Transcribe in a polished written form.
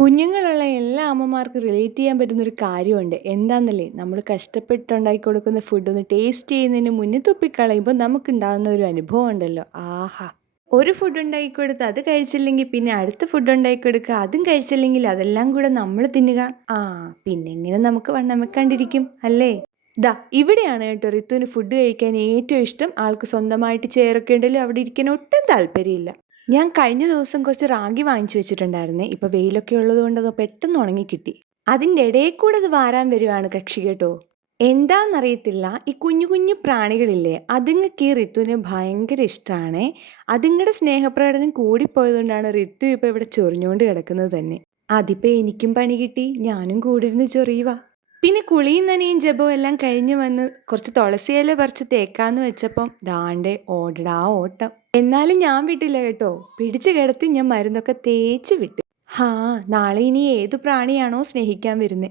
കുഞ്ഞുങ്ങളുള്ള എല്ലാ അമ്മമാർക്കും റിലേറ്റ് ചെയ്യാൻ പറ്റുന്നൊരു കാര്യമുണ്ട്. എന്താന്നല്ലേ, നമ്മൾ കഷ്ടപ്പെട്ടുണ്ടാക്കി കൊടുക്കുന്ന ഫുഡ് ഒന്ന് ടേസ്റ്റ് ചെയ്യുന്നതിന് മുന്നേ തുപ്പിക്കളയുമ്പോൾ നമുക്കുണ്ടാകുന്ന ഒരു അനുഭവം ഉണ്ടല്ലോ. ആഹാ! ഒരു ഫുഡ് ഉണ്ടാക്കി കൊടുത്ത് അത് കഴിച്ചില്ലെങ്കിൽ പിന്നെ അടുത്ത ഫുഡ് ഉണ്ടാക്കി കൊടുക്കുക. അതും കഴിച്ചില്ലെങ്കിൽ അതെല്ലാം കൂടെ നമ്മൾ തിന്നുക. ആ, പിന്നെങ്ങനെ നമുക്ക് വണ്ണം വെക്കാണ്ടിരിക്കും അല്ലേ? ദാ ഇവിടെയാണ് കേട്ടോ റിത്തുവിന് ഫുഡ് കഴിക്കാൻ ഏറ്റവും ഇഷ്ടം. ആൾക്ക് സ്വന്തമായിട്ട് ചെയറൊക്കെ ഉണ്ടല്ലോ, അവിടെ ഇരിക്കാൻ ഒട്ടും താല്പര്യമില്ല. ഞാൻ കഴിഞ്ഞ ദിവസം കുറച്ച് റാഗി വാങ്ങിച്ചു വെച്ചിട്ടുണ്ടായിരുന്നേ. ഇപ്പൊ വെയിലൊക്കെ ഉള്ളത് കൊണ്ട് അത് പെട്ടെന്ന് ഉണങ്ങി കിട്ടി. അതിൻ്റെ ഇടയിൽ കൂടെ അത് വാരാൻ വരുവാണ് കക്ഷി കേട്ടോ. എന്താന്നറിയത്തില്ല, ഈ കുഞ്ഞു കുഞ്ഞു പ്രാണികളില്ലേ, അതുങ്ങൾക്ക് ഈ റിത്തുവിനെ ഭയങ്കര ഇഷ്ടമാണേ. അതുങ്ങളുടെ സ്നേഹപ്രകടനം കൂടിപ്പോയതുകൊണ്ടാണ് റിത്തു ഇപ്പൊ ഇവിടെ ചൊറിഞ്ഞുകൊണ്ട് കിടക്കുന്നത് തന്നെ. അതിപ്പോ എനിക്കും പണി കിട്ടി, ഞാനും കൂടിരുന്ന് ചൊറിയുക. പിന്നെ കുളിയും നനയും ജപവും എല്ലാം കഴിഞ്ഞ് വന്ന് കുറച്ച് തുളസിയില പറിച്ച് തേക്കാന്ന് വെച്ചപ്പം ദാണ്ടേ ഓടടാ ഓട്ടം. എന്നാലും ഞാൻ വിട്ടില്ല കേട്ടോ. പിടിച്ചു കിടത്തി ഞാൻ മരുന്നൊക്കെ തേച്ച് വിട്ടു. ഹാ, നാളെ ഇനി ഏതു പ്രാണിയാണോ സ്നേഹിക്കാൻ വരുന്നേ.